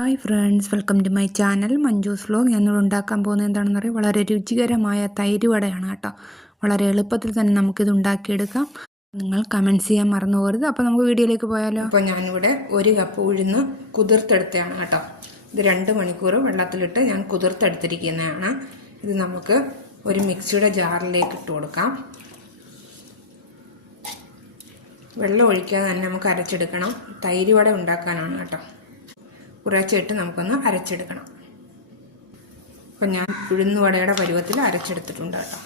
Hi friends, welcome to my channel Manju's vlog. ഞാനിവിടെ ഉണ്ടാക്കാൻ പോകുന്നത് എന്താണെന്ന് അറിയാം, വളരെ രുചികരമായ തൈര് വടയാണ് കേട്ടോ. വളരെ എളുപ്പത്തിൽ തന്നെ നമുക്കിത് ഉണ്ടാക്കിയെടുക്കാം. നിങ്ങൾ കമൻറ്റ്സ് ചെയ്യാൻ മറന്നു പോകരുത്. അപ്പോൾ നമുക്ക് വീഡിയോയിലേക്ക് പോയാലോ. അപ്പോൾ ഞാനിവിടെ 1 കപ്പ് ഉഴുന്ന് കുതിർത്തെടുത്തതാണ് കേട്ടോ. ഇത് 2 മണിക്കൂർ വെള്ളത്തിലിട്ട് ഞാൻ കുതിർത്തെടുത്തിരിക്കുന്നതാണ്. ഇത് നമുക്ക് ഒരു മിക്സിയുടെ ജാറിലേക്ക് ഇട്ട് കൊടുക്കാം. വെള്ളം ഒഴിക്കാതെ തന്നെ നമുക്ക് അരച്ചെടുക്കണം. തൈര് വട ഉണ്ടാക്കാനാണ് കേട്ടോ. കുറച്ചിട്ട് നമുക്കൊന്ന് അരച്ചെടുക്കണം. അപ്പം ഞാൻ ഉഴുന്ന് വടയുടെ പരുവത്തിൽ അരച്ചെടുത്തിട്ടുണ്ട് കേട്ടോ.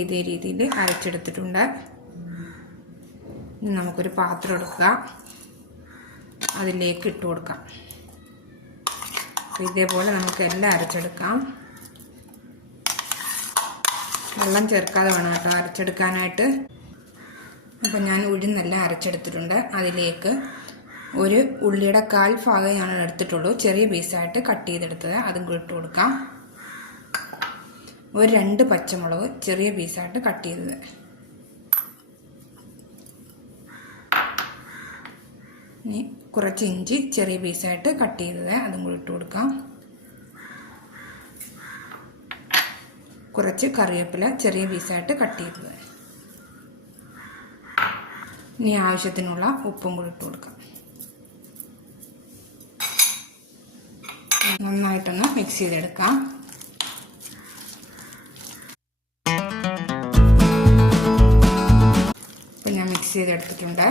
ഇതേ രീതിയിൽ അരച്ചെടുത്തിട്ടുണ്ട്. ഇനി നമുക്കൊരു പാത്രം എടുക്കുക, അതിലേക്ക് ഇട്ട് കൊടുക്കാം. ഇതേപോലെ നമുക്ക് എല്ലാം അരച്ചെടുക്കാം. വെള്ളം ചേർക്കാതെ വേണം കേട്ടോ അരച്ചെടുക്കാനായിട്ട്. അപ്പം ഞാൻ ഉഴുന്നെല്ലാം അരച്ചെടുത്തിട്ടുണ്ട്. അതിലേക്ക് ഒരു ഉള്ളിയുടെ 1/4 ഭാഗം ഞാൻ എടുത്തിട്ടുള്ളൂ, ചെറിയ പീസായിട്ട് കട്ട് ചെയ്തെടുത്തത്. അതും കൂടി ഇട്ട് കൊടുക്കാം. ഒരു 2 പച്ചമുളക് ചെറിയ പീസായിട്ട് കട്ട് ചെയ്തത്. ഇനി കുറച്ച് ഇഞ്ചി ചെറിയ പീസായിട്ട് കട്ട് ചെയ്തത്. അതും കൂടി ഇട്ട് കൊടുക്കാം. കുറച്ച് കറിവേപ്പില ചെറിയ പീസായിട്ട് കട്ട് ചെയ്തത്. ഇനി ആവശ്യത്തിനുള്ള ഉപ്പും കൂടി ഇട്ട് കൊടുക്കാം. നന്നായിട്ടൊന്ന് മിക്സ് ചെയ്തെടുക്കാം. ഇപ്പം ഞാൻ മിക്സ് ചെയ്തെടുത്തിട്ടുണ്ട്.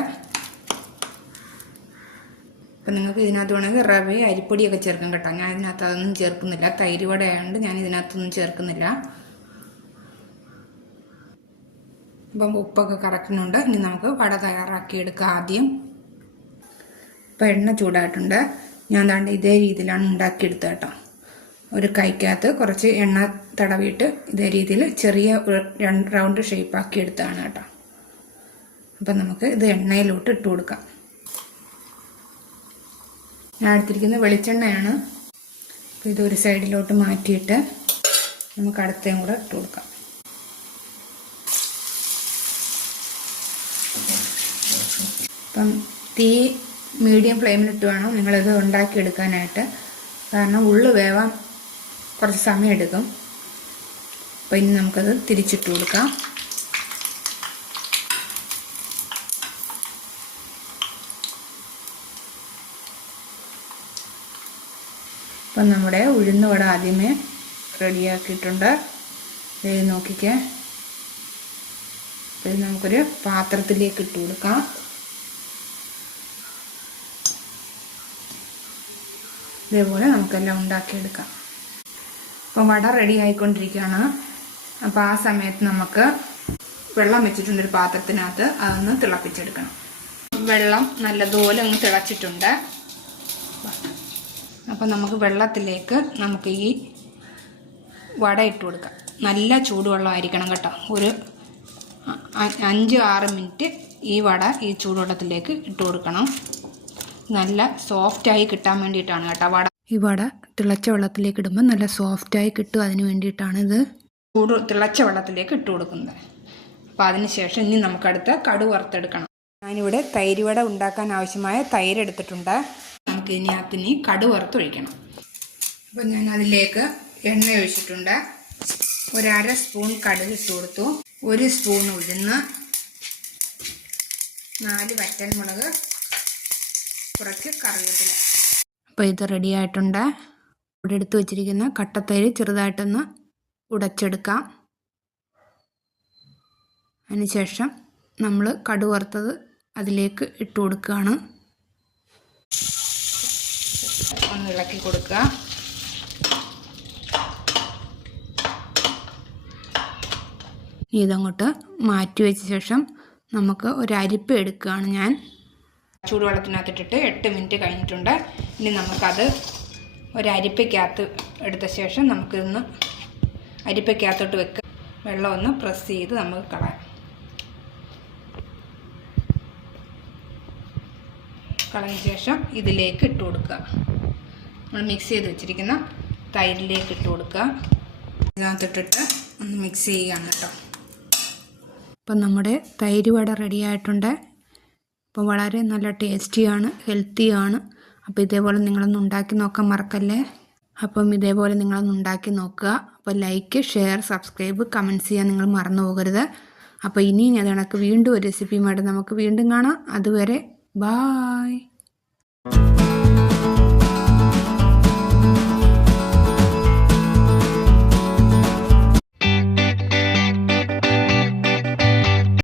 അപ്പം നിങ്ങൾക്ക് ഇതിനകത്ത് വേണമെങ്കിൽ റവ അരിപ്പൊടിയൊക്കെ ചേർക്കാം കേട്ടോ. ഞാൻ ഇതിനകത്ത് അതൊന്നും ചേർക്കുന്നില്ല. തൈര് വട ആയതുകൊണ്ട് ഞാൻ ഇതിനകത്തൊന്നും ചേർക്കുന്നില്ല. അപ്പം ഉപ്പൊക്കെ കറക്റ്റുന്നുണ്ട്. ഇനി നമുക്ക് വട തയ്യാറാക്കിയെടുക്കാം. ആദ്യം ഇപ്പം എണ്ണ ചൂടായിട്ടുണ്ട്. ഞാൻ ദാണ്ട് ഇതേ രീതിയിലാണ് ഉണ്ടാക്കിയെടുത്തത് കേട്ടോ. ഒരു കൈക്കകത്ത് കുറച്ച് എണ്ണ തടവിയിട്ട് ഇതേ രീതിയിൽ ചെറിയ 2 റൗണ്ട് ഷേപ്പാക്കി എടുത്തതാണ് കേട്ടോ. അപ്പം നമുക്ക് ഇത് എണ്ണയിലോട്ട് ഇട്ട് കൊടുക്കാം. ഞാൻ എടുത്തിരിക്കുന്നത് വെളിച്ചെണ്ണയാണ്. അപ്പോൾ ഇതൊരു സൈഡിലോട്ട് മാറ്റിയിട്ട് നമുക്ക് അടുത്തേം കൂടെ ഇട്ട് കൊടുക്കാം. അപ്പം തീ മീഡിയം ഫ്ലെയിമിലിട്ട് വേണം നിങ്ങളിത് ഉണ്ടാക്കിയെടുക്കാനായിട്ട്. കാരണം ഉള്ളു വേവാൻ കുറച്ച് സമയം എടുക്കും. അപ്പോൾ ഇനി നമുക്കത് തിരിച്ചിട്ട് കൊടുക്കാം. അപ്പം നമ്മുടെ ഉഴുന്ന് വട ആദ്യമേ റെഡിയാക്കിയിട്ടുണ്ട്. ഇത് നോക്കിക്കേ. ഇത് നമുക്കൊരു പാത്രത്തിലേക്ക് ഇട്ട് കൊടുക്കാം. ഇതേപോലെ നമുക്കെല്ലാം ഉണ്ടാക്കിയെടുക്കാം. അപ്പം വട റെഡി ആയിക്കൊണ്ടിരിക്കുകയാണ്. അപ്പോൾ ആ സമയത്ത് നമുക്ക് വെള്ളം വെച്ചിട്ടുണ്ടൊരു പാത്രത്തിനകത്ത്, അതൊന്ന് തിളപ്പിച്ചെടുക്കണം. വെള്ളം നല്ലതുപോലെ ഒന്ന് തിളച്ചിട്ടുണ്ട്. അപ്പം നമുക്ക് വെള്ളത്തിലേക്ക് നമുക്ക് ഈ വട ഇട്ട് കൊടുക്കാം. നല്ല ചൂടുവെള്ളമായിരിക്കണം കേട്ടോ. ഒരു 5-6 മിനിറ്റ് ഈ വട ഈ ചൂടുവെള്ളത്തിലേക്ക് ഇട്ട് കൊടുക്കണം. നല്ല സോഫ്റ്റായി കിട്ടാൻ വേണ്ടിയിട്ടാണ് കേട്ടോ വട. ഈ വട തിളച്ച വെള്ളത്തിലേക്ക് ഇടുമ്പോൾ നല്ല സോഫ്റ്റായി കിട്ടും. അതിന് വേണ്ടിയിട്ടാണ് ഇത് തിളച്ച വെള്ളത്തിലേക്ക് ഇട്ട് കൊടുക്കുന്നത്. അപ്പോൾ അതിന് ശേഷം ഇനി നമുക്കടുത്ത് കടുക് വറുത്തെടുക്കണം. ഞാനിവിടെ തൈര് വട ഉണ്ടാക്കാൻ ആവശ്യമായ തൈര് എടുത്തിട്ടുണ്ട്. നമുക്ക് ഇതിനകത്ത് കടുക് വറുത്തൊഴിക്കണം. അപ്പോൾ ഞാൻ അതിലേക്ക് എണ്ണ ഒഴിച്ചിട്ടുണ്ട്. 1/2 സ്പൂൺ കടുക് ഇട്ട് കൊടുത്തു. 1 സ്പൂൺ ഉഴുന്ന്, 4 വറ്റൽമുളക്, കുറച്ച് കറിവേപ്പില. അപ്പോൾ ഇത് റെഡി ആയിട്ടുണ്ട്. ഇവിടെ എടുത്ത് വെച്ചിരിക്കുന്ന കട്ടത്തൈര് ചെറുതായിട്ടൊന്ന് ഉടച്ചെടുക്കാം. അതിനുശേഷം നമ്മൾ കടുക് വറുത്തത് അതിലേക്ക് ഇട്ട് കൊടുക്കുകയാണ്. ഒന്ന് ഇളക്കി കൊടുക്കുക. ഇതങ്ങോട്ട് മാറ്റി വെച്ച ശേഷം നമുക്ക് ഒരു അരിപ്പ എടുക്കുകയാണ് ഞാൻ. ചൂടുവെള്ളത്തിനകത്തിട്ടിട്ട് 8 മിനിറ്റ് കഴിഞ്ഞിട്ടുണ്ട്. ഇനി നമുക്കത് ഒരു അരിപ്പയ്ക്കകത്ത് എടുത്ത ശേഷം നമുക്കിതൊന്ന് അരിപ്പയ്ക്കകത്തോട്ട് വെക്കുക. വെള്ളം ഒന്ന് പ്രസ് ചെയ്ത് നമുക്ക് കളയാം. കളഞ്ഞ ശേഷം ഇതിലേക്ക് ഇട്ട് കൊടുക്കുക. നമ്മൾ മിക്സ് ചെയ്ത് വെച്ചിരിക്കുന്ന തൈരിലേക്ക് ഇട്ട് കൊടുക്കുക. ഇതിനകത്തിട്ടിട്ട് ഒന്ന് മിക്സ് ചെയ്യുകയാണ് കേട്ടോ. അപ്പം നമ്മുടെ തൈര് വട റെഡി ആയിട്ടുണ്ട്. അപ്പോൾ വളരെ നല്ല ടേസ്റ്റിയാണ്, ഹെൽത്തിയാണ്. അപ്പോൾ ഇതേപോലെ നിങ്ങളൊന്ന് ഉണ്ടാക്കി നോക്കാൻ മറക്കല്ലേ. അപ്പം ഇതേപോലെ നിങ്ങളൊന്ന് ഉണ്ടാക്കി നോക്കുക. അപ്പോൾ ലൈക്ക്, ഷെയർ, സബ്സ്ക്രൈബ്, കമൻറ്റ്സ് ചെയ്യാൻ നിങ്ങൾ മറന്നു പോകരുത്. അപ്പോൾ ഇനി അത് കണക്ക് വീണ്ടും ഒരു റെസിപ്പിയുമായിട്ട് നമുക്ക് വീണ്ടും കാണാം. അതുവരെ ബായ്.